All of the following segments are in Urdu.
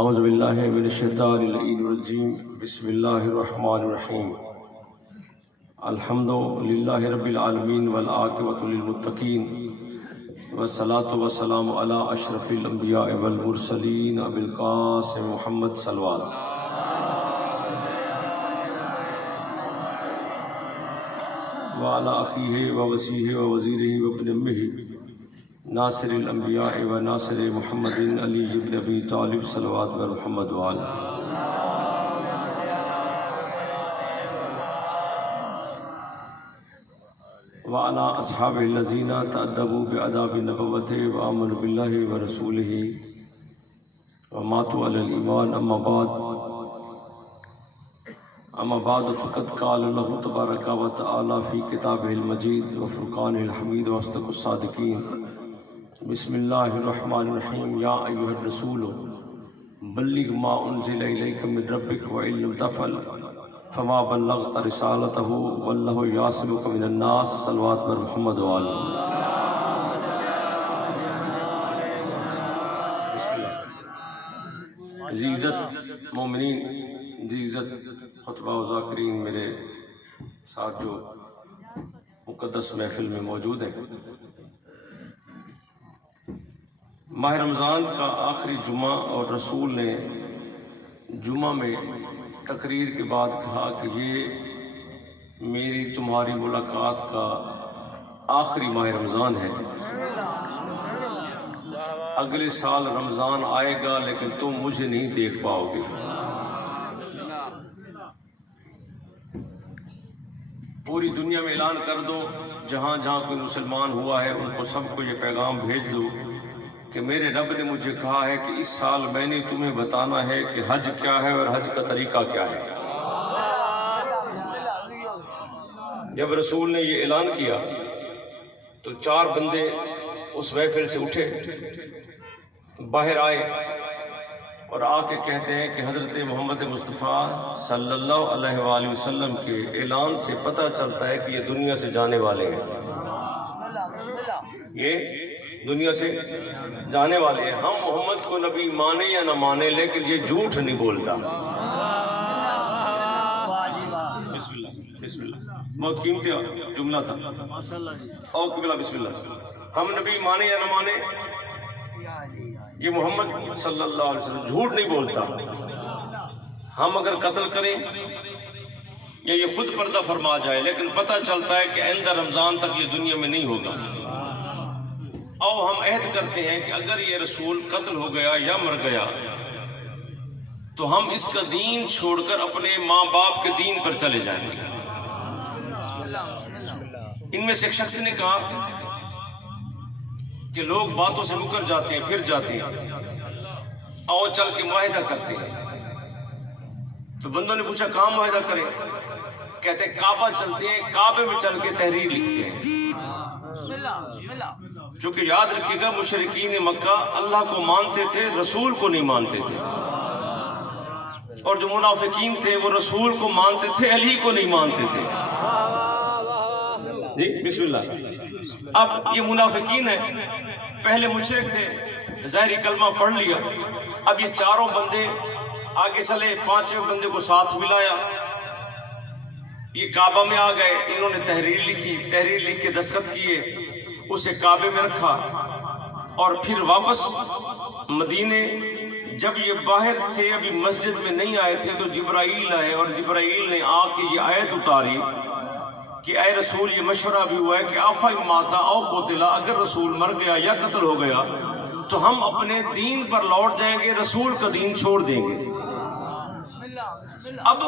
اعوذ باللہ من الشیطان اللعین الرجیم بسم اللہ الرحمن الرحیم الحمد للہ رب العالمین والعاقبۃ للمتقین والصلاة والسلام علی اشرف الانبیاء والمرسلین ابی القاسم محمد صلوات وعلی اخیہ ووصیہ ووزیرہ وابن امہ ناصر الانبیاء و ناصر محمد علی بن ابی طالب صلوات و محمد وعلی وعلی اصحاب الذین تأدبوا بآداب النبوۃ وآمنوا باللہ ورسولہ وماتوا علی الایمان اما بعد فقد قال اللہ تبارک و تعالی فی کتابہ المجید وفرقانہ الحمید واصدق الصادقین بسم اللہ الرحمن الرحیم یا ایہا الرسول بلغ ما انزل الیک من ربک وإن لم تفعل فما بلغت رسالتہ واللہ یعصمک من الناس صلوات بر محمد وآلہ ذی عزت مومنین، ذی عزت خطبہ و ذاکرین، میرے ساتھ جو مقدس محفل میں موجود ہیں، ماہ رمضان کا آخری جمعہ اور رسول نے جمعہ میں تقریر کے بعد کہا کہ یہ میری تمہاری ملاقات کا آخری ماہ رمضان ہے، اگلے سال رمضان آئے گا لیکن تم مجھے نہیں دیکھ پاؤ گے۔ پوری دنیا میں اعلان کر دو، جہاں جہاں کوئی مسلمان ہوا ہے ان کو سب کو یہ پیغام بھیج دو کہ میرے رب نے مجھے کہا ہے کہ اس سال میں نے تمہیں بتانا ہے کہ حج کیا ہے اور حج کا طریقہ کیا ہے۔ جب رسول نے یہ اعلان کیا تو 4 بندے اس محفل سے اٹھے، باہر آئے اور آ کے کہتے ہیں کہ حضرت محمد مصطفیٰ صلی اللہ علیہ وآلہ وسلم کے اعلان سے پتہ چلتا ہے کہ یہ دنیا سے جانے والے ہیں، یہ دنیا سے جانے والے ہیں۔ ہم محمد کو نبی مانے یا نہ مانے لیکن یہ جھوٹ نہیں بولتا۔ بسم اللہ بسم اللہ، بہت قیمتی جملہ تھا۔ اور قبلہ بسم اللہ، ہم نبی مانے یا نہ مانے یہ محمد صلی اللہ علیہ وسلم جھوٹ نہیں بولتا۔ ہم اگر قتل کریں یا یہ خود پردہ فرما جائے لیکن پتہ چلتا ہے کہ آئندہ رمضان تک یہ دنیا میں نہیں ہوگا، اور ہم عہد کرتے ہیں کہ اگر یہ رسول قتل ہو گیا یا مر گیا تو ہم اس کا دین چھوڑ کر اپنے ماں باپ کے دین پر چلے جائیں گے۔ ان میں سے ایک شخص نے کہا کہ لوگ باتوں سے مکر جاتے ہیں، پھر جاتے ہیں، آؤ چل کے معاہدہ کرتے ہیں۔ تو بندوں نے پوچھا کہاں معاہدہ کریں؟ کہتے ہیں کعبہ چلتے ہیں، کعبے میں چل کے تحریر لکھتے ہیں۔ چونکہ یاد رکھیے گا مشرکین مکہ اللہ کو مانتے تھے، رسول کو نہیں مانتے تھے، اور جو منافقین تھے وہ رسول کو مانتے تھے، علی کو نہیں مانتے تھے۔ جی بسم اللہ۔ اب یہ منافقین ہیں، پہلے مشرک تھے، ظاہری کلمہ پڑھ لیا، اب یہ 4 بندے آگے چلے، 5ویں بندے کو ساتھ ملایا، یہ کعبہ میں آ گئے، انہوں نے تحریر لکھی، تحریر لکھ کے دستخط کیے، اسے کعبے میں رکھا، اور پھر واپس مدینے جب یہ باہر تھے، ابھی مسجد میں نہیں آئے تھے، تو جبرائیل آئے اور جبرائیل نے آ کے یہ آیت اتاری کہ اے رسول یہ مشورہ بھی ہوا ہے کہ آفا ماتا او قتلا، اگر رسول مر گیا یا قتل ہو گیا تو ہم اپنے دین پر لوٹ جائیں گے، رسول کا دین چھوڑ دیں گے۔ اب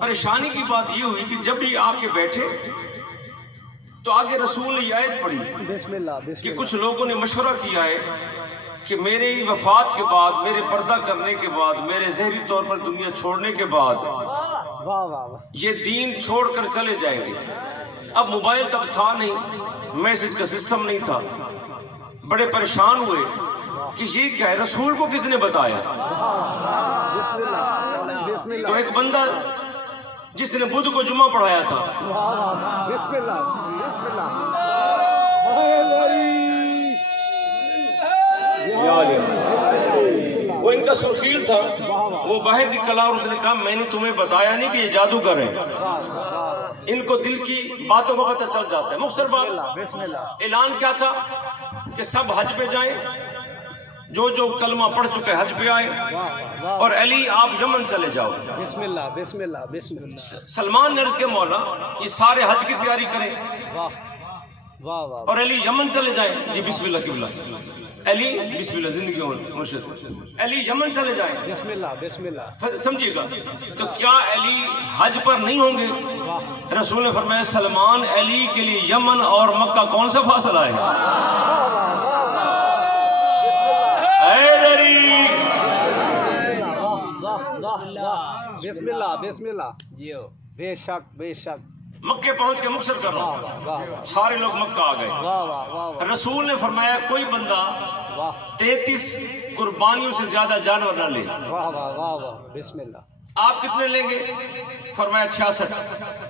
پریشانی کی بات یہ ہوئی کہ جب یہ آ کے بیٹھے تو آگے رسول نے یہ آیت پڑھی کہ کچھ لوگوں نے مشورہ کیا ہے کہ میرے وفات کے بعد، میرے پردہ کرنے کے بعد، میرے ظاہری طور پر دنیا چھوڑنے کے بعد یہ دین چھوڑ کر چلے جائیں گے۔ اب موبائل تب تھا نہیں، میسج کا سسٹم نہیں تھا، بڑے پریشان ہوئے کہ یہ کیا ہے، رسول کو کس نے بتایا؟ تو ایک بندہ جس نے بدھ کو جمعہ پڑھایا تھا، وہ ان کا سرخیل تھا، وہ باہر نکلا اور اس نے کہا میں نے تمہیں بتایا نہیں کہ یہ جادوگر ہے. ان کو دل کی باتوں کا پتہ چل جاتا ہے. مختصر بات، اعلان کیا تھا کہ سب حج پہ جائیں، جو جو کلمہ پڑھ چکے حج پہ آئے، اور علی آپ یمن چلے جاؤ. بسم اللہ بسم اللہ بسم اللہ. سلمان نے عرض کیا مولا یہ سارے حج کی تیاری کریں واہ واہ واہ. اور علی یمن چلے جائیں. جی بسم اللہ قبلہ. علی بسم اللہ زندگی مرشد. علی یمن چلے جائیں. بسم اللہ بسم اللہ. سمجھیے گا تو کیا علی حج پر نہیں ہوں گے؟ رسول نے فرمایا سلمان علی کے لیے یمن اور مکہ کون سا فاصلہ ہے؟ بسم اللہ بسم اللہ. جیو بے شک بے شک. مکے پہنچ کے مختصر کر رہا ہوں، سارے لوگ مکہ آ گئے. رسول نے فرمایا کوئی بندہ 33 قربانیوں سے زیادہ جانور نہ لے. واہ واہ واہ واہ. بسم اللہ. آپ کتنے لیں گے؟ فرمایا 66.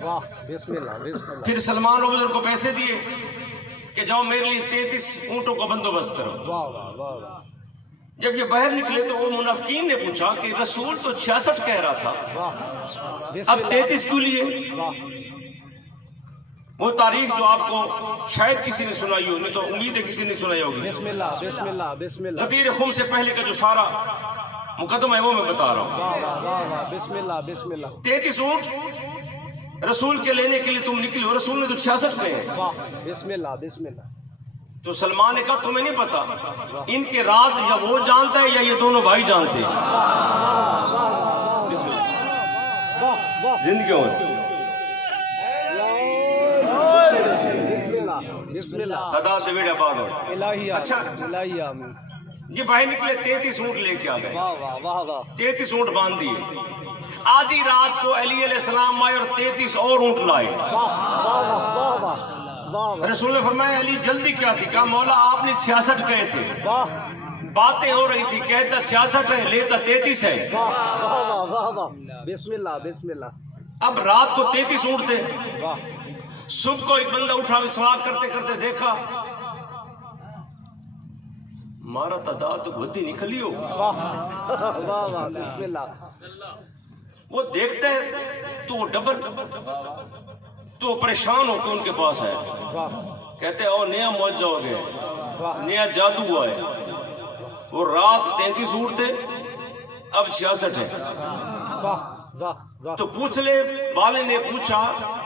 واہ بسم اللہ بسم اللہ. پھر سلمان بزرگ کو پیسے دیے کہ جاؤ میرے لیے 33 اونٹوں کا بندوبست کرو. واہ واہ واہ واہ. جب یہ باہر نکلے تو وہ منافقین نے پوچھا کہ رسول تو 66 کہہ رہا تھا، اب 33 کیوں لیے؟ وہ تاریخ جو آپ کو شاید کسی نے سنائی ہو، نہیں تو امید ہے کسی نے سنائی ہوگی. بسم اللہ بسم اللہ بسم اللہ. غدیر خم سے پہلے کا جو سارا مقدمہ ہے وہ میں بتا رہا ہوں. واہ واہ واہ واہ. بسم اللہ بسم اللہ. 33 اونٹ رسول کے لینے کے لیے تم نکلے ہو، رسول نے تو 66 کہے. واہ بسم اللہ بسم اللہ. تو سلمان نے کہا تمہیں نہیں پتا ان کے راز یا وہ جانتا ہے یا یہ دونوں بھائی جانتے ہیں. زندگی بسم اللہ. سدا دیویڈ آباد ہو. الہی اچھا الہی آمین. یہ باہر نکلے 33 اونٹ لے کے آ گئے. واہ واہ واہ واہ. 33 اونٹ باندھ دیے. آدھی رات کو علی علیہ السلام آئے اور 33 اور اونٹ لائے. واہ واہ واہ واہ. رسول نے فرمایا علی جلدی کیا تھی؟ کہا مولا آپ نے 66 کہے تھے. واہ. باتیں ہو رہی تھی، کہتا 66 ہے لیتا 33 ہے. واہ واہ واہ واہ. بسم اللہ بسم اللہ. اب رات کو 33 اونٹ تھے. واہ. صبح کو ایک بندہ اٹھا مسواک کرتے کرتے دیکھا مارا تعداد تو بہت ہی نکلی ہو. واہ واہ واہ. بسم اللہ. وہ دیکھتے ہیں تو وہ ڈبل تو پریشان ہو کے ان کے پاس آئے. واہ کہتے ہیں او نیا معجزہ ہو گیا، واہ نیا جادو ہوا ہے. وہ رات 33 اونٹ تھے، اب 66 ہے. واہ واہ واہ. تو پوچھ لے والے نے پوچھا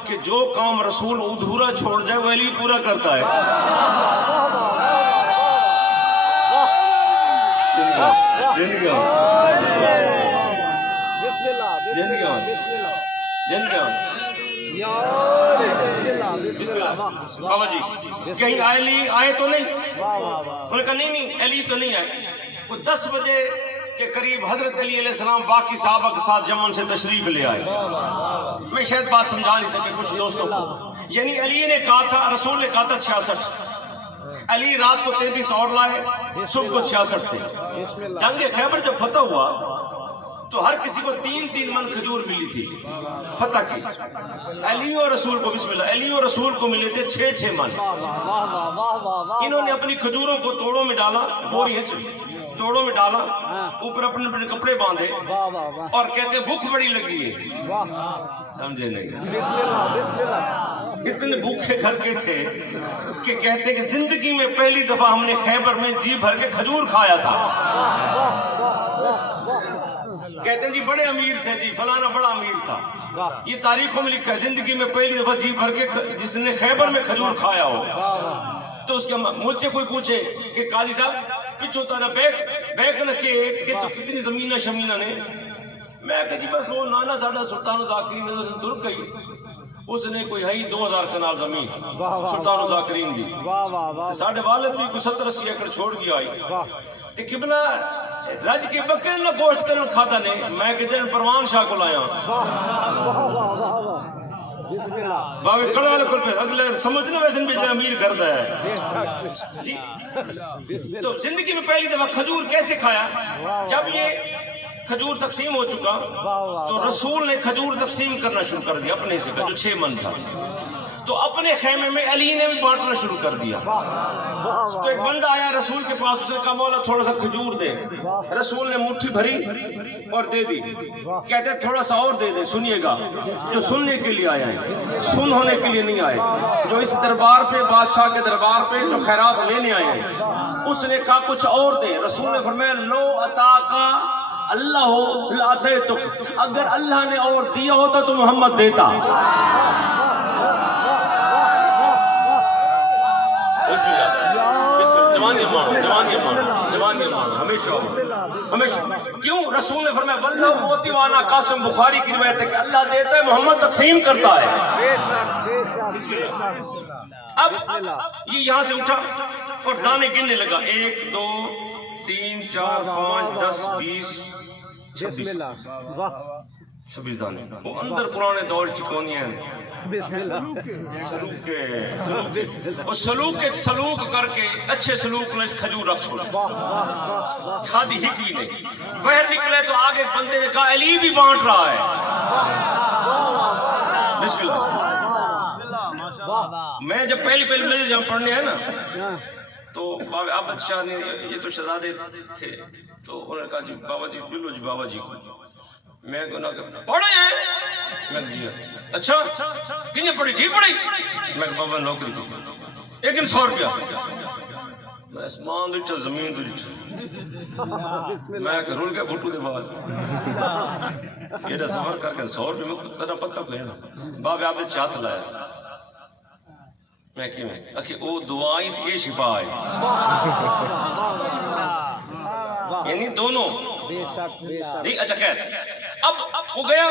کہ جو کام رسول ادھورا چھوڑ جائے وہ علی پورا کرتا ہے. بسم اللہ بسم اللہ بسم اللہ. بسم اللہ. بابا جی کہیں علی آئے تو نہیں؟ انہوں نے کہا نہیں علی تو نہیں آئے. وہ 10 بجے کے قریب حضرت علی علیہ السلام باقی صحابہ کے ساتھ یمن سے تشریف لے آئے. میں شاید بات سمجھا نہیں سکے کچھ دوستوں کو. یعنی علی نے کہا تھا، رسول نے کہا تھا 66، علی رات کو 33 اور لائے، صبح کو 66 تھے. جنگ خیبر جب فتح ہوا تو ہر کسی کو 3 من کھجور ملی تھی فتح کی. علی اور رسول کو بسم اللہ علی اور رسول کو ملے تھے 6 من. انہوں نے اپنی کھجوروں کو توڑوں میں ڈالا، توڑوں میں ڈالا، اوپر اپنے اپنے کپڑے باندھے اور کہتے بھوک بڑی لگی ہے. سمجھے نہیں؟ اتنے بھوکے گھر کے تھے کہ کہتے کہ زندگی میں پہلی دفعہ ہم نے خیبر میں جی بھر کے کھجور کھایا تھا. کہتے ہیں جی بڑے امیر تھے، جی فلانا بڑا امیر تھا. یہ تاریخوں میں لکھا ہے زندگی میں پہلی دفعہ جی بھر کے جس نے خیبر میں کھجور کھایا ہو. تو اس کے مجھ سے کوئی پوچھے کہ قاضی صاحب پچھو تارا بیک نہ کہ کتنی زمینہ شمینہ نے، میں کہ جی بس وہ نانا ساڑھا سلطان الذاکرین نے در گئی، اس نے کوئی ہے 2000 کنال زمین سلطان الذاکرین دی. ساڑھے والد بھی کوئی 70-80 ایکڑ چھوڑ گیا آئی. تو قبلہ رج کے بکر نہ گوشت کرن کھاتا نے، میں کہ دن پروان شاہ کو لایا. بابے کڑال کل پہ اگلے سمجھنا ویسن بھی امیر کرتا ہے. جی تو زندگی میں پہلی دفعہ کھجور کیسے کھایا؟ جب یہ کھجور تقسیم ہو چکا تو رسول نے کھجور تقسیم کرنا شروع کر دیا اپنے سے جو 6 من تھا. تو اپنے خیمے میں علی نے بھی بانٹنا شروع کر دیا. تو ایک بندہ آیا رسول کے پاس، اس نے کہا مولا تھوڑا سا کھجور دے. رسول نے مٹھی بھری اور دے دی. کہتے ہیں تھوڑا سا اور دے دیں. سنیے گا، جو سننے کے لیے آئے ہیں، سن ہونے کے لیے نہیں آئے. جو اس دربار پہ، بادشاہ کے دربار پہ جو خیرات لینے آئے ہیں، اس نے کہا کچھ اور دے. رسول نے فرمایا لو عطا کا اللہ ہو لاتے تو، اگر اللہ نے اور دیا ہوتا تو محمد دیتا. ہمیشہ کیوں؟ رسول نے فرمایا واللہ موتی وانا قاسم، بخاری کی روایت ہے کہ اللہ دیتا ہے، محمد تقسیم کرتا ہے. اب یہ یہاں سے اٹھا اور دانے گننے لگا، 1 2 3 4 5 10 20 بسم اللہ. واہ 26 دانے. وہ اندر پرانے دور چکونیاں بسم اللہ. سلوک کے سلوک کر کے اچھے سلوک نے اس کھجور رکھ چھوڑا. واہ واہ واہ واہ. کھادی ہکی نے باہر نکلے تو آگے بندے نے کہا علی بھی بانٹ رہا ہے. بسم اللہ. میں جب پہلی مجلس جہاں پڑھنے ہیں نا، تو بابا عابد شاہ نے، یہ تو شہزادے تھے، تو انہوں نے کہا جی بابا جی بلو جی بابا جی کو. میں کہا پڑھے ہیں؟ میں جی اچھا کتنے پڑھی؟ ٹھیک پڑھی؟ میں کہا بابا نوکری کو لیکن 100 روپیہ. میں اسمان دیٹھا زمین دیٹھا، میں کہ رول کے بھٹو دے بعد یہ سفر کر کے 100 روپے میں کہنا پتہ کوئی نا. بابا عابد چاہت لایا. میں کہ او دعائیں یہ شفا ہے، یعنی دونوں. بے شک بے شک. اچھا خیر، اب وہ گیا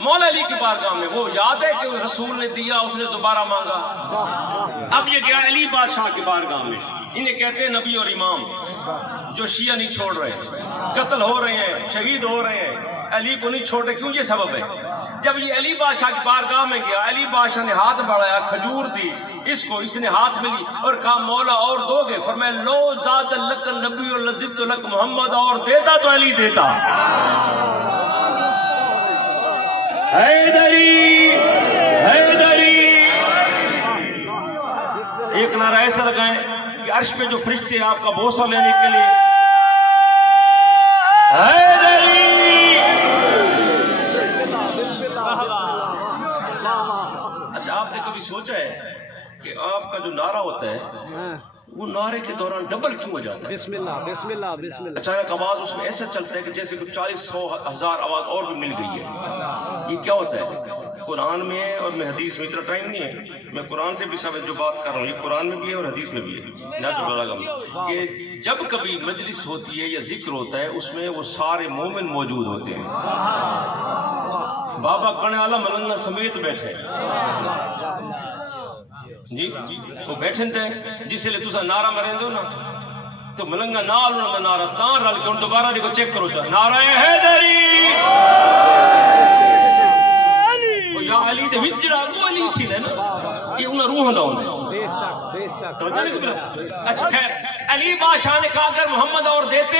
مولا علی کی بارگاہ میں. وہ یاد ہے کہ رسول نے دیا، اس نے دوبارہ مانگا. اب یہ گیا علی بادشاہ کی بارگاہ میں. انہیں کہتے ہیں نبی اور امام. جو شیعہ نہیں چھوڑ رہے، قتل ہو رہے ہیں، شہید ہو رہے ہیں، علی کو نہیں چھوڑ رہے. کیوں؟ یہ سبب ہے. جب یہ علی بادشاہ کی بارگاہ میں گیا، علی بادشاہ نے ہاتھ بڑھایا، کھجور دی اس کو، اس نے ہاتھ ملی اور کہا مولا اور دو گے؟ فرمایا لو زاد لک نبی و لزدت لک محمد، اور دیتا تو علی دیتا. حیدری حیدری. ایک نعرہ ایسا لگائیں کہ عرش پہ جو فرشتے ہیں آپ کا بوسہ لینے کے لیے حیدری. اچھا آپ نے کبھی سوچا ہے کہ آپ کا جو نعرہ ہوتا ہے وہ نعرے کے دوران ڈبل کیوں ہو جاتا ہے؟ بسم اللہ بسم اللہ بسم اللہ. اچانک آواز اس میں ایسا چلتا ہے کہ جیسے کہ 40 100 1000 آواز اور بھی مل گئی ہے. یہ کیا ہوتا ہے؟ قرآن میں ہے اور میں حدیث میں، اتنا ٹائم نہیں ہے، میں قرآن سے بھی ثابت جو بات کر رہا ہوں یہ قرآن میں بھی ہے اور حدیث میں بھی ہے کہ جب کبھی مجلس ہوتی ہے یا ذکر ہوتا ہے اس میں وہ سارے مومن موجود ہوتے ہیں. بابا کنے والا ملنگا سمیت بیٹھے جی، وہ بیٹھے تھے جس لئے تُسا نعرہ مرین دو نا تو ملنگا نال انہوں نے نعرہ تان رل کے ان دوبارہ دیکھو چیک کرو چاہ نعرہ حیدری یا علی دے وچڑا وہ علی تھی نا، یہ انہوں روح دا ہونے. بے شک بے شک. اچھا خیر، علی بادشاہ نے کہا اگر محمد اور دیتے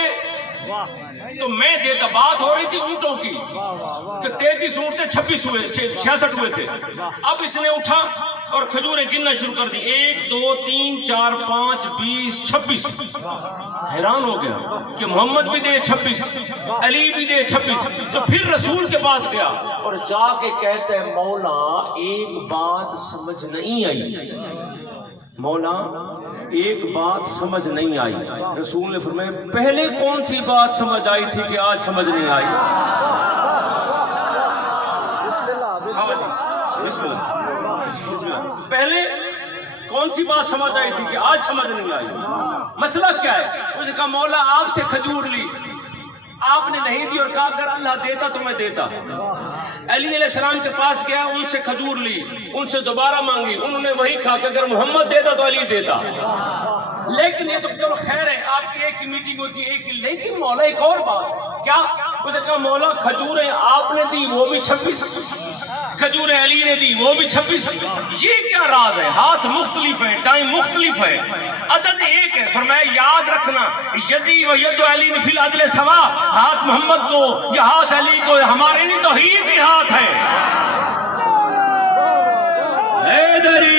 تو میں دیتا. بات ہو رہی تھی اونٹوں کی کہ 33 اونٹیں 26 ہوئے 66 ہوئے تھے. اب اس نے اٹھا اور کھجوریں گننا شروع کر دی، 1 2 3 4 5 20 26. حیران ہو گیا کہ محمد بھی دے 26، علی بھی دے 26. تو پھر رسول کے پاس گیا اور جا کے کہتا ہے مولا ایک بات سمجھ نہیں آئی، مولا ایک بات سمجھ نہیں آئی. رسول نے فرمایا پہلے کون سی بات سمجھ آئی تھی کہ آج سمجھ نہیں آئی؟ بسم اللہ. پہلے کون سی بات سمجھ آئی تھی کہ آج سمجھ نہیں آئی؟ مسئلہ کیا ہے؟ اس نے کہا مولا آپ سے کھجور لی، آپ نے نہیں دی اور کہا اگر اللہ دیتا تو میں دیتا. علی علیہ السلام کے پاس گیا، ان سے کھجور لی، ان سے دوبارہ مانگی، انہوں نے وہی کہا کہ اگر محمد دیتا تو علی دیتا. لیکن یہ تو چلو خیر ہے، آپ کی ایک ہی میٹنگ ہوتی ہے ایک ہی، لیکن مولا ایک اور بات کیا؟ اس نے کہا مولا کھجوریں آپ نے دی وہ بھی 26، کھجوریں علی نے دی وہ بھی 26. یہ کیا راز ہے؟ ہاتھ مختلف ہیں، ٹائم مختلف ہے، عدد ایک ہے. فرمایا یاد رکھنا یدی و ید علی فی العدل سوا، ہاتھ محمد کو یا ہاتھ علی کو ہمارے نہیں توحید ہی ہاتھ ہے. حیدری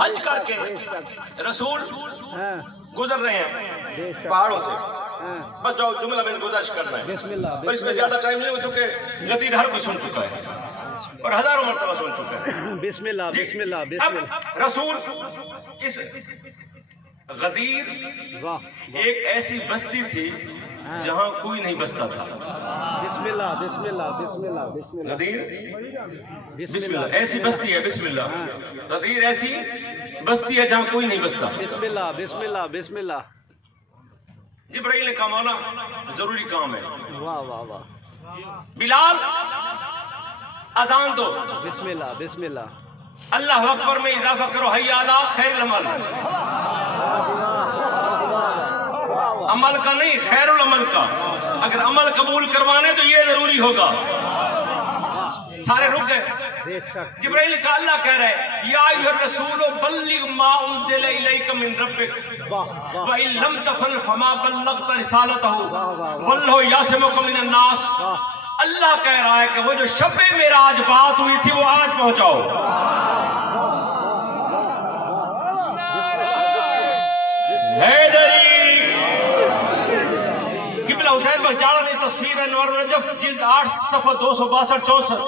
حج کر کے بے شک رسول ہاں گزر رہے ہیں بے شک پہاڑوں سے، ہاں بس جو جملہ میں نے گزارش کرنا ہے، بسم اللہ اور اس میں زیادہ ٹائم نہیں ہو چکے، غدیر ہر کوئی سن چکا ہے اور ہزاروں مرتبہ سن چکا ہے۔ بسم اللہ بسم اللہ بسم اب اللہ رسول اس غدیر واہ ایک ایسی بستی تھی جہاں کوئی نہیں بستا تھا۔ بسم اللہ بسم اللہ بسم اللہ بسم اللہ غدیر بسم بسم اللہ اللہ ایسی بستی ہے، بسم اللہ غدیر ایسی بستی ہے جہاں کوئی نہیں بستا۔ بسم اللہ بسم اللہ بسم اللہ جبرائیل نے کہا مولا ضروری کام ہے، واہ واہ واہ بلال اذان دو، بسم اللہ بسم اللہ اللہ اکبر میں اضافہ کرو، حی علی خیر العمل، عمل کا نہیں خیر العمل کا، اگر عمل قبول کروانے تو یہ ضروری ہوگا۔ سارے رک گئے، بے شک جبرائیل کا اللہ کہہ رہے ہیں یا ایھا الرسول بلغ ما انزل الیک من ربک واہ واہ وَإِن لَمْ تَفْعَلْ فَمَا بَلَّغْتَ رِسَالَتَهُ وَاللَّهُ يَعْصِمُكَ مِنَ النَّاسِ۔ اللہ کہہ رہا ہے کہ وہ جو شب معراج بات ہوئی تھی وہ آج پہنچاؤ۔ حیدری قبلہ حسین بخجاڑہ نے تصویر انوار نجف جلد 8 صفحہ 262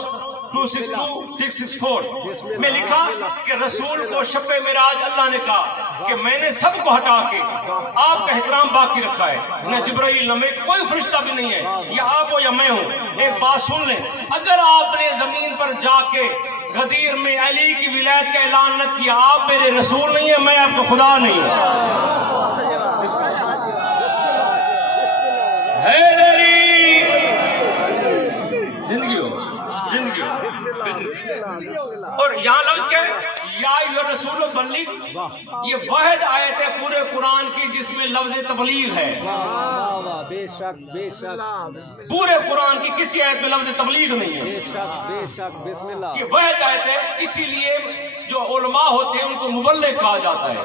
264 میں لکھا کہ رسول کو شب معراج اللہ نے کہا کہ میں نے سب کو ہٹا کے آپ کا احترام باقی رکھا ہے، نہ جبرائیل نہ میں کوئی فرشتہ بھی نہیں ہے، یا آپ ہو یا میں ہوں۔ ایک بات سن لیں، اگر آپ نے زمین پر جا کے غدیر میں علی کی ولایت کا اعلان نہ کیا، آپ میرے رسول نہیں ہیں، میں آپ کا خدا نہیں ہوں۔ زندگی ہو زندگی ہو۔ اور یہاں لفظ کیا ہے یا ایھا الرسول بلغ، یہ واحد آیت ہے پورے قرآن کی جس میں لفظ تبلیغ ہے۔ واہ واہ بے شک بے شک پورے قرآن کی کسی آیت میں لفظ تبلیغ نہیں ہے، بے شک بے شک بسم اللہ یہ واحد آیت ہے۔ اسی لیے جو علماء ہوتے ہیں ان کو مبلغ کہا جاتا ہے۔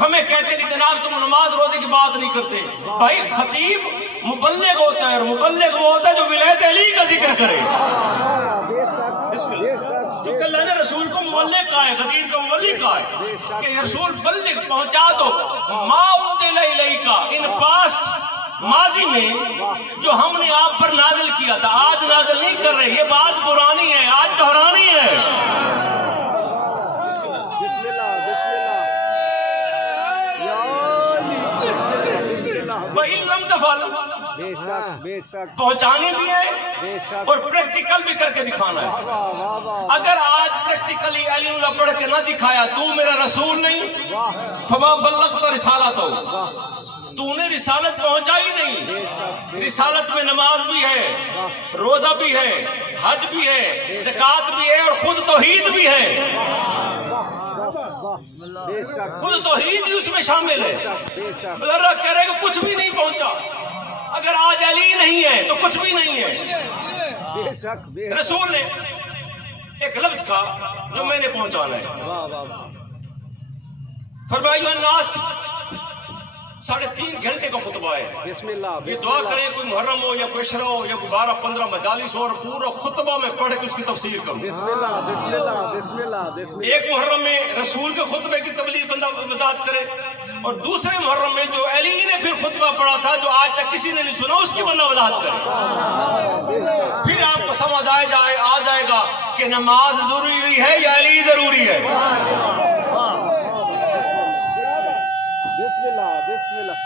ہمیں کہتے ہیں کہ جناب تم نماز روزے کی بات نہیں کرتے، بھائی خطیب مبلغ ہوتا ہے، اور مبلغ وہ ہوتا ہے جو ولایت علی کا ذکر کرے۔ کیونکہ اللہ نے رسول کو مبلغ کہا ہے، غدیر کو مبلغ کہا ہے کہ رسول بلغ پہنچا دو ما انزل الیک، ان پاسٹ ماضی میں جو ہم نے آپ پر نازل کیا تھا آج نازل نہیں کر رہے، یہ بات پرانی ہے، آج دہرانی ہے۔ بسم اللہ بسم اللہ یا علی بسم اللہ بسم اللہ وَإِن لَمْ تَفْعَلْ، بے شک بے شک پہنچانی بھی ہے بے شک اور پریکٹیکل بھی کر کے دکھانا ہے۔ واہ واہ واہ اگر آج پریکٹیکلی علی اللہ پڑھ کے نہ دکھایا تو میرا رسول نہیں، واہ فما بلغت رسالتہ، واہ تو نے رسالت پہنچائی نہیں۔ بے شک رسالت میں نماز بھی ہے، روزہ بھی ہے، حج بھی ہے، زکوٰۃ بھی ہے، اور خود توحید بھی ہے، بے شک خود توحید بھی اس میں شامل ہے۔ بے شک اللہ کہہ رہے کہ کچھ بھی نہیں پہنچا، اگر آج علی نہیں ہے تو کچھ بھی نہیں ہے۔ بے شک بے شک رسول نے ایک لفظ کہا جو میں نے پہنچانا ہے، واہ واہ فرمایا ایھا الناس، 3.5 گھنٹے کا خطبہ ہے۔ بسم اللہ یہ بسم دعا اللہ کریں کوئی محرم ہو یا کوئی عشرہ ہو یا کوئی 12-15 مجالس ہو، اور پورا خطبہ میں پڑھ کے اس کی تفسیر کروں۔ بسم اللہ بسم اللہ بسم اللہ بسم اللہ ایک محرم میں رسول کے خطبے کی تبلیغ بندہ وضاحت کرے، اور دوسرے محرم میں جو علی نے پھر خطبہ پڑھا تھا جو آج تک کسی نے نہیں سنا اس کی بندہ وضاحت کرے۔ پھر آپ کو سمجھ آ جائے گا کہ نماز ضروری ہے یا علی ضروری ہے۔ بسم اللہ بسم اللہ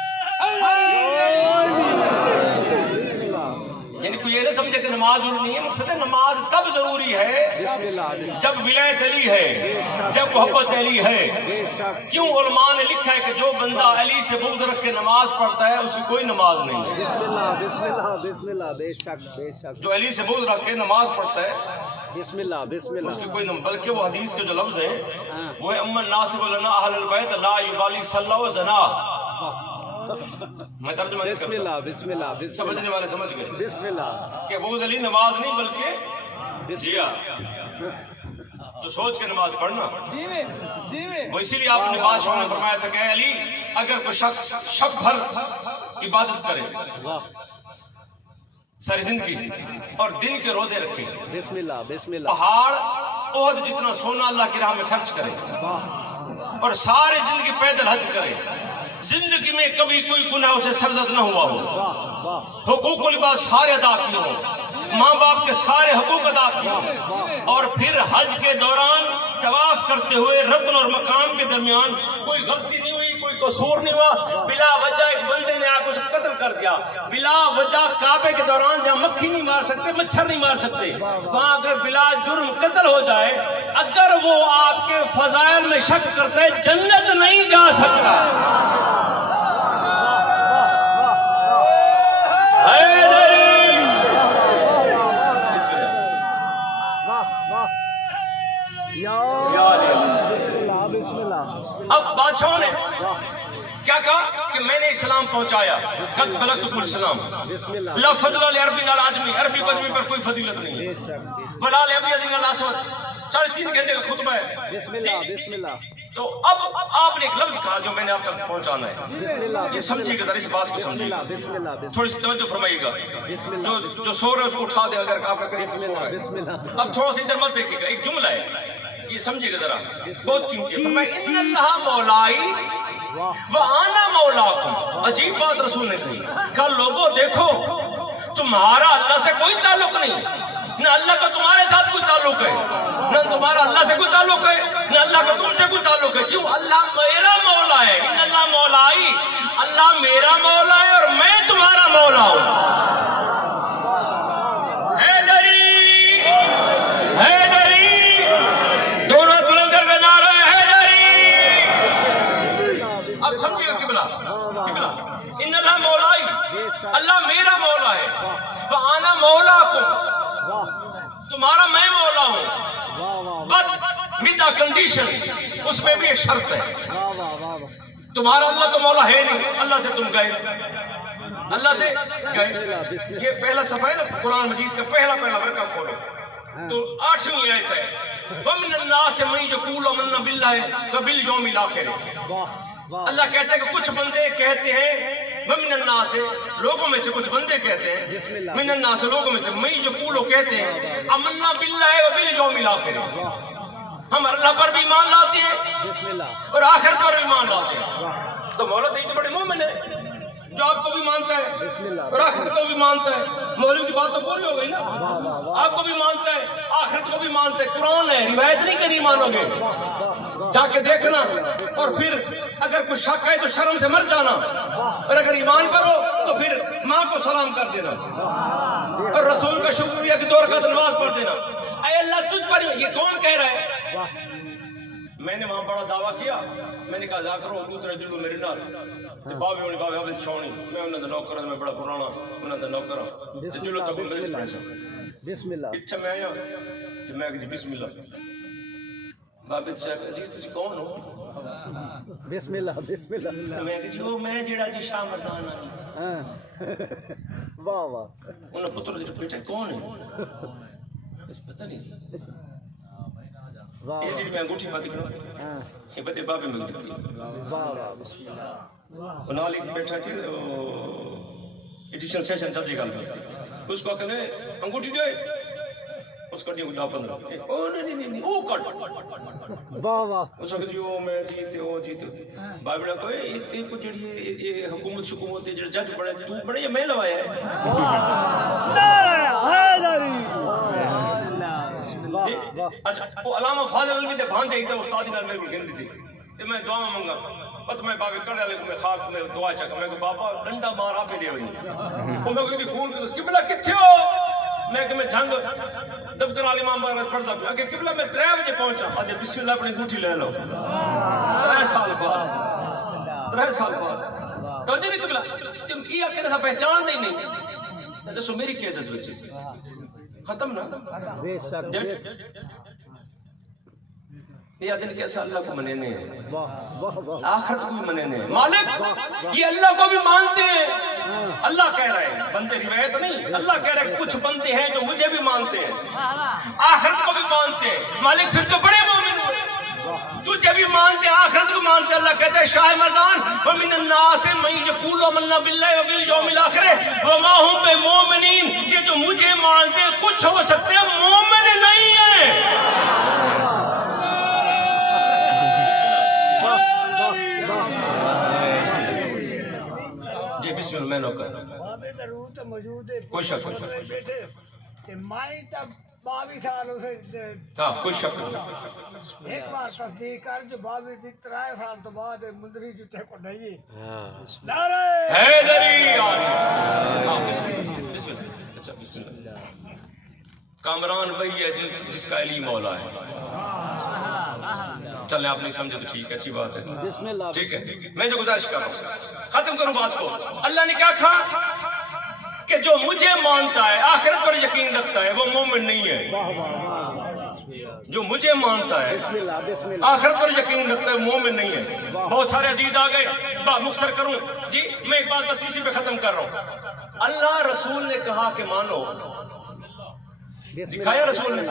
یعنی کوئی یہ نہ سمجھے کہ نماز ضروری نہیں ہے، مقصد ہے نماز تب ضروری ہے بسم اللہ جب ولایت علی ہے، جب محبت علی ہے۔ بے شک کیوں علماء نے لکھا ہے کہ جو بندہ علی سے بغض رکھ کے نماز پڑھتا ہے اس کی کوئی نماز نہیں ہے۔ بسم اللہ بسم اللہ بسم اللہ بے شک بے شک جو علی سے بغض رکھ کے نماز پڑھتا ہے بسم اللہ بسم اس کی اللہ کوئی نماز، بلکہ وہ حدیث کے جو لفظ ہیں وہ امن ناصب لنا اہل البیت لا یبالی صلی و زنا۔ میں ترجمہ نہیں بسم کرتا، اللہ بسم اللہ بسم اللہ سمجھنے والے سمجھ گئے بسم اللہ کہ بغض علی نماز نہیں بلکہ جیا تو سوچ کے نماز پڑھنا۔ وہ اسی لیے آپ نے بادشاہ نے فرمایا تھا کہ اے علی اگر کوئی شخص شب بھر عبادت کرے واہ ساری زندگی اور دن کے روزے رکھے، بسم اللہ بسم اللہ پہاڑ احد جتنا سونا اللہ کی راہ میں خرچ کرے، واہ اور سارے زندگی پیدل حج کرے، زندگی میں کبھی کوئی گناہ اسے سرزد نہ ہوا ہو، واہ واہ حقوق العباد سارے ادا کیے ہوں، ماں باپ کے سارے حقوق ادا کیے ہوں، اور پھر حج کے دوران طواف کرتے ہوئے رکن اور مقام کے درمیان کوئی غلطی نہیں ہوئی، کوئی قصور نہیں ہوا، بلا وجہ ایک بندے نے آگ اسے قتل کر دیا، بلا وجہ کعبے کے دوران جہاں مکھی نہیں مار سکتے، مچھر نہیں مار سکتے، وہاں اگر بلا جرم قتل ہو جائے، اگر وہ آپ کے فضائل میں شک کرتا ہے جنت نہیں جا سکتا۔ اب بادشاہوں نے کیا کہا کہ میں نے اسلام پہنچایا، قد بلغتکم الاسلام، لا فضل لعربی علی عجمی، عربی کو عجمی پر کوئی فضیلت نہیں ہے، ولا لابیض علی اسود، 3.5 گھنٹے کا خطبہ ہے۔ بسم اللہ بسم اللہ۔ تو اب آپ نے ایک لفظ کہا جو میں نے آپ تک پہنچانا ہے، بسم اللہ یہ سمجھیے گا ذرا، اس بات کو بسم سمجھیے اللہ گا، بسم اللہ بسم تھوڑی سی توجہ فرمائیے گا، بسم اللہ جو سو رہے اس کو اٹھا دے اگر آپ کا قریب سو رہا ہے۔ بسم اللہ۔ اب تھوڑا سا ادھر مت دیکھیے گا، ایک جملہ ہے یہ سمجھیے گا ذرا، بہت قیمتی ہے۔ فرمایا ان اللہ مولائی وَأَنَا مَوْلَاكُمْ، عجیب بات رسول نے کہی، کہا لوگوں دیکھو تمہارا اللہ سے کوئی تعلق نہیں، نہ اللہ کا تمہارے ساتھ کوئی تعلق ہے، نہ تمہارا اللہ سے کوئی تعلق ہے، نہ اللہ کا تم سے کوئی تعلق ہے۔ کیوں؟ اللہ میرا مولا ہے، ان اللہ مولائی، اللہ میرا مولا ہے اور میں تمہارا مولا ہوں۔ حیدری حیدری، دونوں بلند کر کے نعرہ حیدری۔ اب سمجھیے گا قبلہ، ان اللہ مولائی، اللہ میرا مولا ہے، وَأَنَا مَوْلَاكُمْ، تمہارا میں مولا ہوں، بٹ ود اے کنڈیشن، اس میں بھی ایک شرط ہے، تمہارا اللہ تو مولا ہے نہیں، اللہ سے تم گئے، اللہ سے گئے۔ یہ پہلا صفحہ ہے نا قرآن مجید کا، پہلا ورقہ کھولو تو 8ویں آیت ہے، وَمِنَ النَّاسِ مَن يَقُولُ آمَنَّا بِاللَّهِ وَبِالْيَوْمِ الْآخِرِ۔ اللہ کہتا ہے کہ کچھ بندے کہتے ہیں وَمِنَ النَّاسِ، لوگوں میں سے کچھ بندے کہتے ہیں، مِنَ النَّاسِ لوگوں میں سے، مَن يَقُولُ کہتے ہیں آمَنَّا بِاللَّهِ وَبِالْيَوْمِ الْآخِرِ، ہم اللہ پر بھی ایمان لاتے ہیں اور آخرت پر بھی ایمان لاتے ہیں۔ تو مولا تو بڑے مومن ہے جو آپ کو بھی مانتا ہے اور آخرت کو بھی مانتا ہے۔ مولوی کی بات تو پوری ہو گئی نا، آپ کو بھی مانتا ہے، آخرت کو بھی مانتا ہے، قرآن ہے، روایت نہیں کہ نہیں مانو گے، جا کے دیکھنا، اور پھر اگر کوئی شک ہے تو شرم سے مر جانا، اور اگر ایمان پر ہو تو پھر ماں کو سلام کر دینا اور رسول کا شکریہ کی 2 رکعت نماز پڑھ دینا۔ اے اللہ تجھ پر، یہ کون کہہ رہا ہے؟ میں نے وہاں بڑا دعویٰ کیا، میں نے کہا ذاکروں دوسرے جلو میرے نال بابے ہونی بابے آبے چھوڑی، میں انہوں نے نوکر ہوں، میں بڑا پرانا انہوں نے نوکر ہوں، جلو تک مجلس پڑھیں بسم اللہ۔ اچھا میں آیا تو میں کہا بسم اللہ، بابے صاحب عزیز تسی کون ہو؟ بسم اللہ بسم اللہ۔ میں کہا جی وہ میں جڑا جی شاہ مردان آنی، واہ واہ۔ انہوں پتر جی بیٹے کون ہے؟ پتہ نہیں، یہ جی میں انگوٹھی پاتی کروں، یہ بدے بابے میں گرتی، انہوں نے بیٹھا تھی ایڈیشنل سیشن چل جی گل میں، اس کو کہنے انگوٹھی دے، اس کو دیو 15، او نہیں او کٹ، واہ واہ۔ اس کو کہتے جو میں جیتے ہو جیتے، بابے نے کہا یہ کو جڑی یہ حکومت جڑا جج بڑے تو بڑے یہ میں لوایا ہے۔ اچھا وہ علامہ فاضل علوی دے بھانجے ایک دم استادی نال میرے کو گندی تھی تے میں دعا منگا، پت میں بابے کڑے والے کو میں خاک میں دعا چکا، میں کہ بابا ڈنڈا مار آپ دے ہوئی، وہ میں کو فون کر قبلہ کتھے ہو؟ میں کہ میں جنگ دفتر علی امام بارک پڑھتا پیا کہ قبلہ میں 3 بجے پہنچا، آج بسم اللہ اپنی انگوٹھی لے لو، 3 سال بعد 3 سال بعد تو جی قبلہ تم یہ اکھے نہ پہچان دے نہیں، دسو میری کی عزت ہوئی ختم نا، بے شک یہ دن کیسا اللہ کو منینے ہیں، واہ واہ واہ۔ آخرت کو بھی منینے ہیں، مالک یہ اللہ کو بھی مانتے ہیں، اللہ کہہ رہے ہیں، بندے روایت نہیں، اللہ کہہ رہے ہیں کچھ بندے ہیں جو مجھے بھی مانتے ہیں، آخرت کو بھی مانتے ہیں، مالک پھر تو بڑے مومن ہوئے، تجھے بھی مانتے ہیں، آخرت کو مانتے ہیں۔ اللہ کہتے ہیں شاہ مردان وَمِنَ النَّاسِ مَن يَقُولُ آمَنَّا بِاللَّهِ وَبِالْيَوْمِ الْآخِرِ وَمَا هُمْ بِمُؤْمِنِينَ، یہ جو مجھے مانتے ہیں کچھ ہو سکتے ہیں مومن نہیں ہیں۔ ضرورت موجود ہے کوئی شک نہیں بیٹھے کہ مائی تب 22 سال اسے ہاں کوئی شک نہیں ایک بار تصدیق کر جو 22 دن 3 سال تو بعد مندری جتے کو نہیں نعرہ حیدری ہاں بسم اللہ اچھا بسم اللہ کامران وہی ہے جس کا علی مولا ہے چلیں آپ نہیں سمجھے تو ٹھیک ہے اچھی بات ہے بسم اللہ ٹھیک ہے میں جو گزارش کر رہا ہوں ختم کروں بات کو اللہ نے کیا کہا کہ جو مجھے مانتا ہے آخرت پر یقین رکھتا ہے وہ مومن نہیں ہے جو مجھے مانتا ہے آخرت پر یقین رکھتا ہے مومن نہیں ہے بہت سارے عزیز آ گئے بات مختصر کروں جی میں ایک بات بس اسی پہ ختم کر رہا ہوں اللہ رسول نے کہا کہ مانو دکھایا رسول نے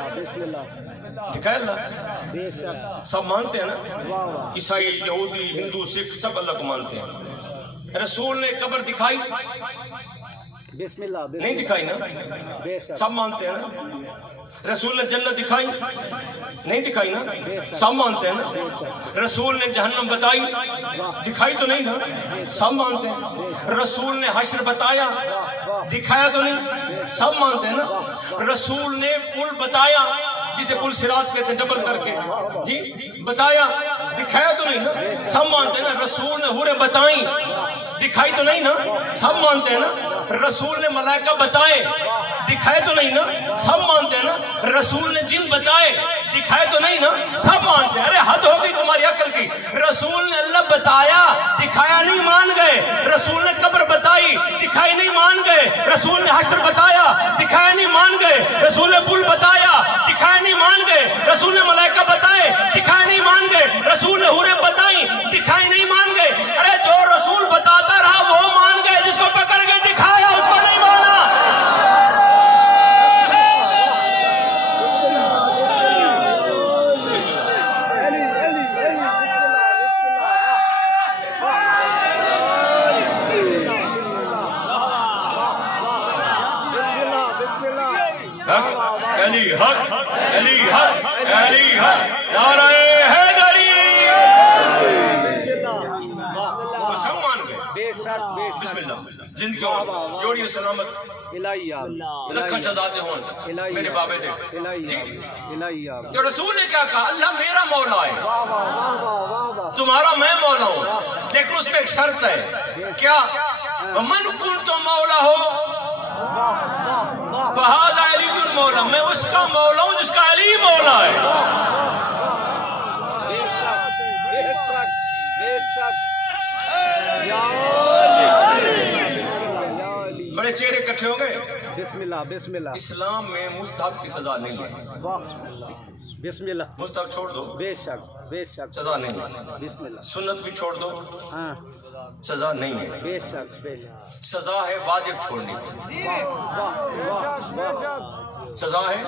دکھایا اللہ سب مانتے ہیں نا عیسائی یہودی ہندو سکھ سب اللہ کو مانتے ہیں رسول نے قبر دکھائی بسم اللہ نہیں دکھائی نا سب مانتے ہیں نا رسول نے جنت دکھائی نہیں دکھائی نا سب مانتے ہیں نا رسول نے جہنم بتائی دکھائی تو نہیں نا سب مانتے ہیں رسول نے حشر بتایا دکھایا تو نہیں سب مانتے ہیں نا رسول نے پل بتایا جسے پل صراط کہتے ہیں ڈبل کر کے جی بتایا دکھایا تو نہیں نا سب مانتے ہیں نا رسول نے حوریں بتائیں دکھائی تو نہیں نا سب مانتے ہیں نا رسول نے ملائکہ بتائے دکھائے تو نہیں نا سب مانتے ہیں نا رسول نے جن بتائے دکھائے تو نہیں نا سب مانتے ہیں ارے حد ہو گئی تمہاری عقل کی رسول نے اللہ بتایا دکھایا نہیں مان گئے رسول نے قبر بتائی دکھائی نہیں مان گئے رسول نے حشر بتایا دکھایا نہیں مان گئے رسول نے پل بتایا دکھایا نہیں مان گئے رسول نے ملائکہ بتائے دکھایا نہیں مان گئے رسول نے حوریں بتائیں دکھائی نہیں مان گئے ارے جو رسول بتاتا رہا وہ مان گئے جس کو پکڑ کے دکھایا اس کو نہیں مانا علی حق علی حق علی حق نعرہ حیدری سب مان گئے بسم اللہ زندگیوں جوڑی سلامت لکھن شہزادے ہون میرے بابے دے جو رسول نے کیا کہا اللہ میرا مولا ہے تمہارا میں مولا ہوں لیکن اس پہ ایک شرط ہے کیا من کنت مولا ہو فہذا علی مولا میں اس کا مولا ہوں جس کا علی مولا ہے بڑے چہرے اکٹھے ہو گئے بسم اللہ بسم اللہ اسلام میں مستحب کی سزا نہیں ہے بسم اللہ مستحب چھوڑ دو بے شک سزا نہیں ہے بسم اللہ سنت بھی چھوڑ دو ہاں سزا نہیں ہے بے شک سزا ہے واجب چھوڑنے کی سزا ہے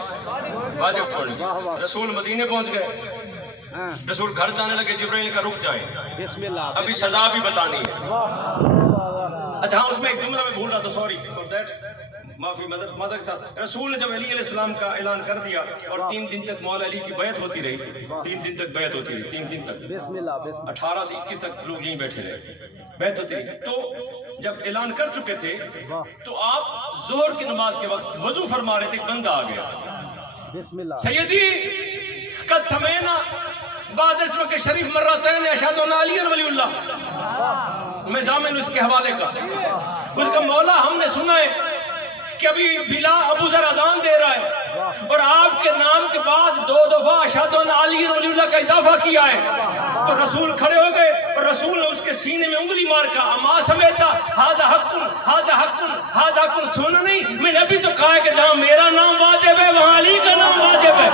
واجب چھوڑنے کی رسول مدینے پہنچ گئے رسول گھر جانے لگے جبرائیل کا رک جائیں بسم اللہ ابھی سزا بھی بتانی ہے اچھا ہاں اس میں ایک جملہ میں بھول رہا تھا سوری فور دیٹ معافی مذہب کے ساتھ رسول نے جب علی علیہ السلام کا اعلان کر دیا اور 3 دن تک مولا علی کی بیعت ہوتی رہی 3 دن تک بیعت ہوتی رہی 3 دن تک بسم اللہ 18 سے 21 تک لوگ یہیں بیٹھے رہے بیعت ہوتی رہی تو جب اعلان کر چکے تھے تو آپ ظہر کی نماز کے وقت وضو فرما رہے تھے ایک بندہ آ گیا بسم اللہ سیدی قد سمینا بعد اسم کے شریف مرتين اشهد ان علی ولی اللہ میں ضامن اس کے حوالے کا اس کا مولا ہم نے سنا ہے کہ ابھی بلا ابو ذر اذان دے رہا ہے اور آپ کے نام کے بعد 2 دفعہ اشہد ان علی ولی اللہ کا اضافہ کیا ہے تو رسول کھڑے ہو گئے اور رسول نے اس کے سینے میں انگلی مار کہا اما سمیتا ھذا حق ھذا حق ھذا حق سنا نہیں میں نے ابھی تو کہا ہے کہ جہاں میرا نام واجب ہے وہاں علی کا نام واجب ہے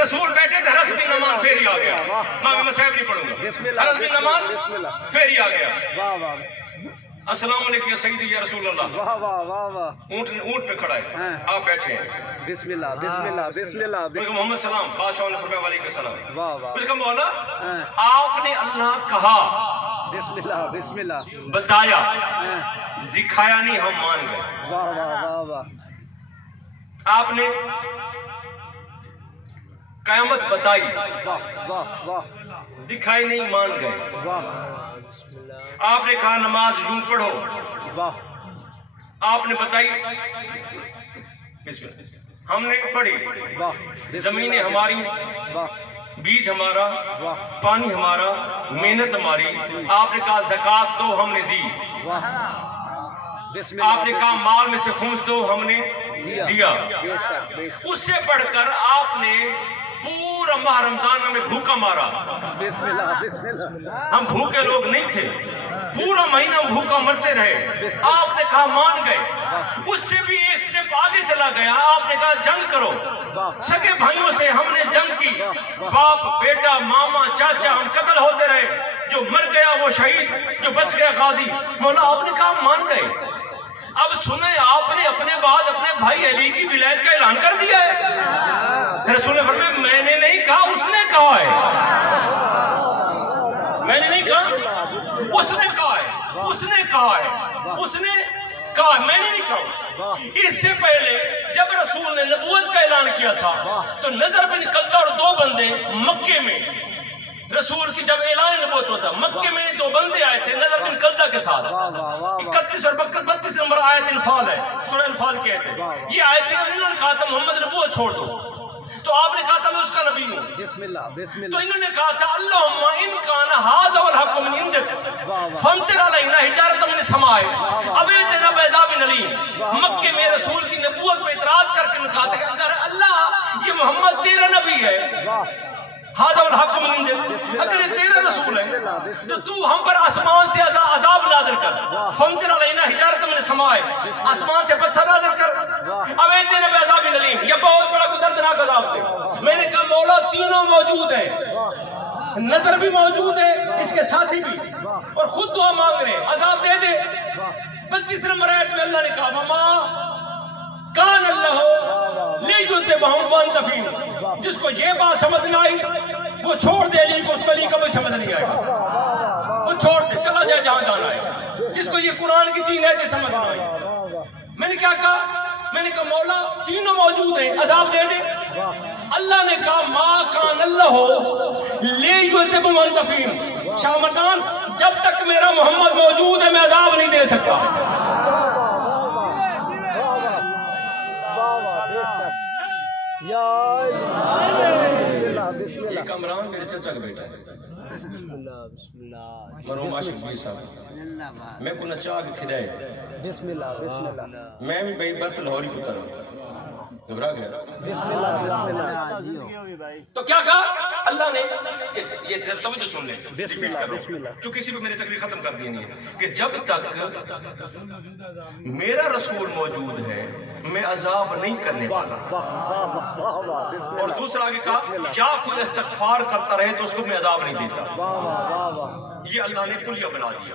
رسول بیٹھے تھے رس بن نعمان پھر ہی آ گیا میں مسائب نہیں پڑھوں گا رس بن نعمان پھر ہی آ گیا السلام علیکم یا سیدی یا رسول اللہ اونٹ پہ کھڑا ہے آپ بیٹھے ہیں بسم اللہ بسم اللہ بسم اللہ محمد سلام بادشاہ نے فرمایا علیکم السلام اس کا مولا آپ نے اللہ کہا بسم اللہ بسم اللہ بتایا دکھایا نہیں ہم مان گئے واہ واہ واہ واہ آپ نے قیامت بتائی، واہ واہ واہ دکھائی نہیں، مان گئے۔ واہ آپ نے کہا نماز یوں پڑھو، واہ آپ نے بتائی، ہم نے پڑھی، واہ زمینیں ہماری، واہ بیج ہمارا، واہ پانی ہمارا، محنت ہماری۔ آپ نے کہا زکوٰۃ دو، ہم نے دی۔ واہ بسم آپ نے اللہ کہا مال میں سے خمس دو، ہم نے دیا۔ بے شک بے شک اس سے پڑھ کر آپ نے پورا ماہ رمضان ہمیں بھوکا مارا۔ بسم اللہ بسم اللہ ہم بھوکے لوگ نہیں تھے، پورا مہینہ ہم بھوکا مرتے رہے۔ آپ نے کہا مان گئے۔ اس سے بھی ایک سٹیپ آگے چلا گیا، آپ نے کہا جنگ کرو۔ سگے بھائیوں سے ہم نے جنگ کی، باپ بیٹا ماما چاچا ہم قتل ہوتے رہے، جو مر گیا وہ شہید، جو بچ گیا غازی۔ مولا آپ نے کہا مان گئے۔ اب سنیں، آپ نے اپنے بعد اپنے بھائی علی کی ولایت کا اعلان کر دیا ہے۔ رسول نے فرمایا میں نے نہیں کہا، اس نے کہا ہے۔ میں نے نہیں کہا، اس نے کہا ہے، اس نے کہا ہے، اس نے کہا، میں نے نہیں کہا۔ اس سے پہلے جب رسول نے نبوت کا اعلان کیا تھا تو نظر بن کلدہ اور دو بندے مکے میں، رسول کی جب اعلان نبوت ہوتا مکے میں دو بندے آئے تھے نظر بن کلدہ کے ساتھ۔ 31 اور 32 نمبر آیت انفال ہے، سورہ انفال کی آیت ہے۔ یہ آیتیں انہوں نے کہا تھا محمد نبوت چھوڑ دو، تو آپ نے کہا تھا میں اس کا نبی ہوں۔ بسم اللہ بسم تو اللہ انہوں نے کہا تھا اللہم ان کان ھذا الحق من عندک فامطر علینا حجارۃ من السماء او ائتنا بعذاب الیم۔ مکے میں رسول کی نبوت پہ اعتراض کر کے کہا تھا کہ اگر اللہ یہ محمد تیرا نبی ہے، واہ ھذا الحق من عندک، اگر یہ تیرا رسول ہے تو تو ہم پر آسمان سے عذاب نازل کر، فامطر علینا حجارۃ من السماء، آسمان سے پتھر نازل کر، او ائتنا بعذاب الیم، یہ بہت بڑا دردناک عذاب ہے۔ میں نے کہا مولا تینوں موجود ہیں، نظر بھی موجود ہے، اس کے ساتھی بھی، اور خود دعا مانگ رہے ہیں عذاب دے دے۔ 32 نمبر آیت میں اللہ نے کہا وما کان اللہ لیعذبہم وانت فیہم، جس کو یہ بات سمجھ نہ آئی وہ چھوڑ دے، علی کو، اس کو علی کبھی سمجھ نہیں آئے، وہ چھوڑ دے، چلا جائے جہاں جانا ہے۔ جس کو یہ قرآن کی تین آیتیں سمجھ نہ آئی، میں نے کیا کہا؟ میں نے کہا مولا تینوں موجود ہیں، عذاب دے دے۔ اللہ نے کہا ما کان اللہ لیعذبہم وانت فیہم، شاہ مردان جب تک میرا محمد موجود ہے میں عذاب نہیں دے سکتا۔ یا بسم اللہ بسم یہ اللہ کامران میرے چچا کا بیٹا ہے، بسم اللہ بسم اللہ مرحوم عاشق بھائی صاحب، میں کو نچا کے کھلائے، بسم اللہ بسم اللہ میں بھی بھائی برت لاہوری پتر ہوں، گھبرا گیا۔ بسم اللہ بسم اللہ تو کیا کہا اللہ نے کہ یہ توجہ سن لیں، بسم اللہ بسم اللہ چونکہ اسی پہ میں نے تقریر ختم کر دینی ہے کہ جب تک میرا رسول موجود ہے میں عذاب نہیں کرنے والا۔ اور دوسرا آگے کہا یا کوئی استغفار کرتا رہے تو اس کو میں عذاب نہیں دیتا۔ یہ اللہ نے کلیہ بنا دیا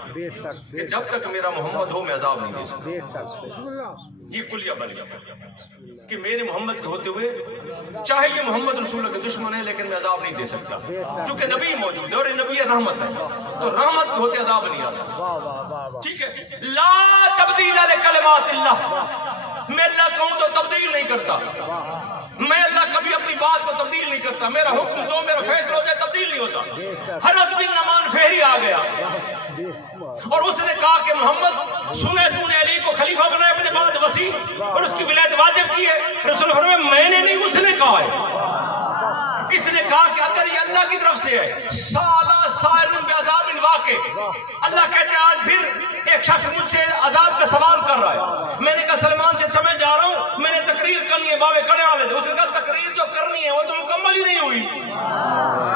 کہ جب تک میرا محمد ہو میں عذاب نہیں دے سکتا۔ یہ کلیہ بن گیا کہ میرے محمد کے ہوتے ہوئے چاہے یہ محمد رسول اللہ کے دشمن ہے لیکن میں عذاب نہیں دے سکتا، کیونکہ نبی موجود ہے اور یہ نبی رحمت ہے، تو رحمت کے ہوتے عذاب نہیں آتا۔ ٹھیک ہے، لا تبدیل لکلمات اللہ، میں اللہ کہوں تو تبدیل نہیں کرتا، میں اللہ کبھی اپنی بات کو تبدیل نہیں کرتا، میرا حکم جو میرا فیصلہ ہو جائے تبدیل نہیں ہوتا۔ حرس بن نعمان فہری آ گیا اور اس نے کہا کہ محمد سنے تو نے علی کو خلیفہ بنایا اپنے بعد وسیع اور اس کی ولایت واجب کی ہے، رسول فرمایا میں نے نہیں، اس نے کہا ہے۔ اس نے کہا کہ اگر یہ اللہ کی طرف سے ہے سالہ سائل بعذاب واقع، اللہ کہتے ہیں آج پھر ایک شخص مجھ سے عذاب کا سوال کر رہا ہے۔ میں نے کہا سلمان سے اچھا میں جا رہا ہوں، میں نے تقریر کرنی ہے بابے کڑے والے تھے، اس نے کہا تقریر جو کرنی ہے وہ تو مکمل ہی نہیں ہوئی۔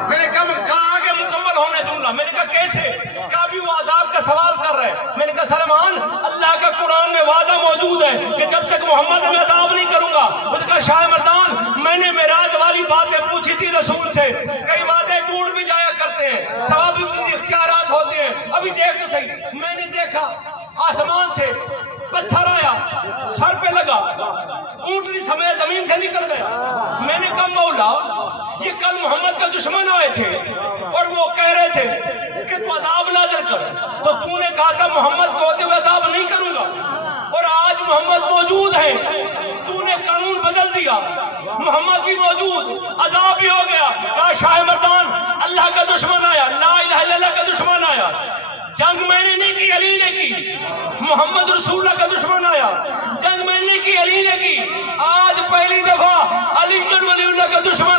میں نے کہا آگے مکمل ہونے دوں گا، میں نے کہا کیسے؟ کہا بھی وہ عذاب کا سوال کر رہے ہیں۔ میں نے کہا سلمان اللہ کا قرآن میں وعدہ موجود ہے کہ جب تک محمد میں عذاب نہیں کروں گا۔ اس کا شاہ مردان میں نے معراج والی باتیں پوچھی تھی رسول سے، کئی وعدے ٹوٹ بھی جایا کرتے ہیں، ثوابی اختیارات ہوتے ہیں، ابھی دیکھ تو صحیح۔ میں نے دیکھا آسمان سے پتھر آیا، سر پہ لگا، اونٹنی سمیت زمین سے نکل گیا۔ میں نے کہا مولا یہ کل محمد کا دشمن آئے تھے اور وہ کہہ رہے تھے کہ تو عذاب نازل کر، تو تو نے کہا تھا محمد کو ہوتے ہوئے عذاب نہیں کروں گا، اور آج محمد موجود ہے، تو نے قانون بدل دیا، محمد بھی موجود، عذاب بھی ہو گیا، کہا شاہ مردان اللہ کا دشمن آیا، لا الہ الا اللہ کا دشمن آیا، جنگ میں نے نہیں کی علی نے کی، محمد رسول اللہ کا دشمن آیا، جنگ میں نے کی علی نے کی، آج پہلی دفعہ علی بن ولی اللہ کا دشمن